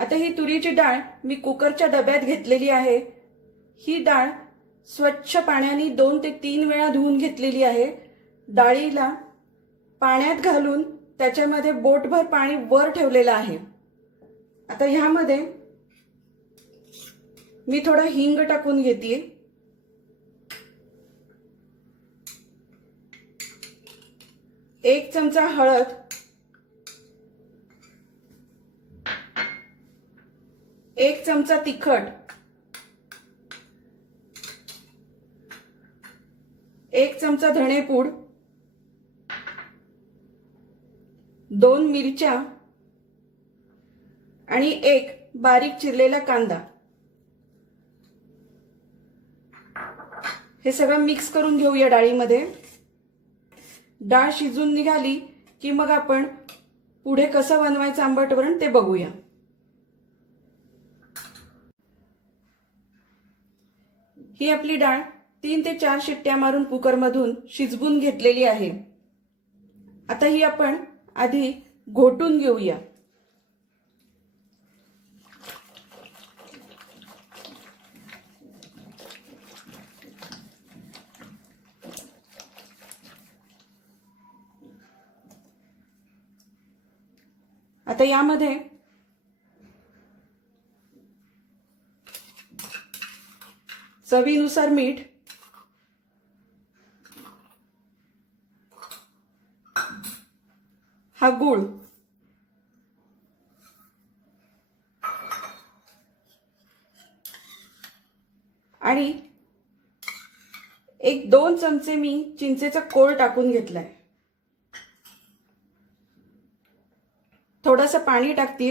आता ही तुरीची डाळ मी कुकरच्या डब्यात घेतलेली आहे। ही डाळ स्वच्छ पाण्याने 2 ते 3 वेळा धुवून घेतलेली आहे। डाळीला पाण्यात घालून त्याच्यामध्ये बोटभर पाणी वर ठेवलेलं आहे। आता ह्यामध्ये मी थोडा हिंग टाकून घेते। एक चमचा हळद, एक चमचा तिखट, एक चमचा धणेपूड, 2 मिरच्या आणि एक बारीक चिरलेला कांदा। हे सगळं मिक्स करून घेऊया डाळीमध्ये। डाळ शिजून निघाली की मग आपण पुढे कसं बनवायचं आंबट वरण ते बघूया। ही आपली डाळ 3 ते 4 शिट्ट्या मारून कुकरमधून शिजवून घेतलेली आहे। आता ही आपण आधी घोटून घेऊया। आता यामध्ये चवीनुसार मीठ, हा गूळ, आणि 1-2 चमचे मी चिंचेचा कोळ टाकून घेतलाय। थोडंसं पाणी टाकते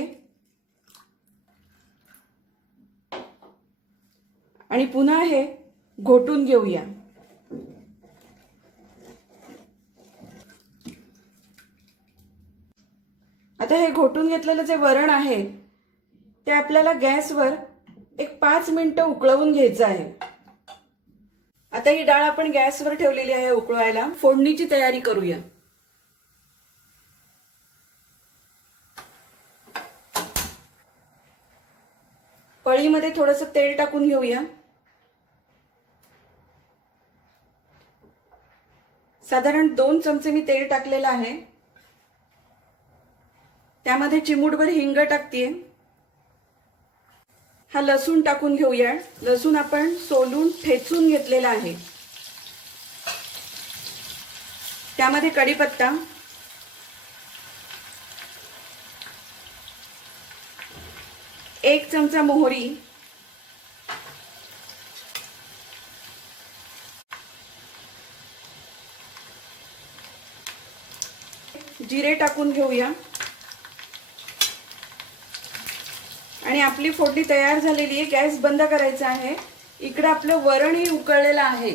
आणि पुन्हा हे घोटून घेऊया। आता हे घोटून घेतलेलं जे वरण आहे ते आपल्याला गॅसवर 5 मिनिटं उकळवून घ्यायचं आहे। आता ही डाळ आपण गॅसवर ठेवलेली आहे उकळवायला। फोडणीची तयारी करूया। पळीमध्ये थोडंसं तेल टाकून घेऊया। साधारण 2 चमचे मी तेल टाकलेलं आहे। त्यामध्ये चिमूटभर हिंग टाकतेय। हा लसूण टाकून घेऊया। लसूण आपण सोलून ठेचून घेतलेला आहे। त्यामध्ये कढीपत्ता, एक चमचा मोहरी, जिरे टाकून घेऊया आणि आपली फोडणी तयार झालेली आहे। गॅस बंद करायचा आहे। इकडे आपलं वरणही उकळलेलं आहे।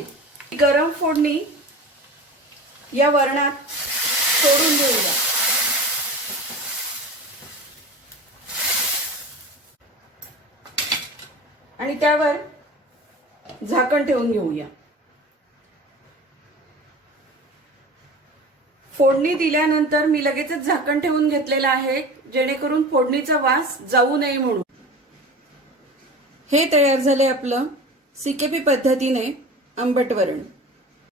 गरम फोडणी या वरणात सोडून देऊया आणि त्यावर झाकण ठेवून घेऊया। फोडणी दिल्यानंतर मी लगेचच झाकण ठेवून घेतलेलं आहे जेणेकरून फोडणीचा वास जाऊ नये म्हणून। हे तयार झाले आपलं CKP पद्धतीने आंबट वरण।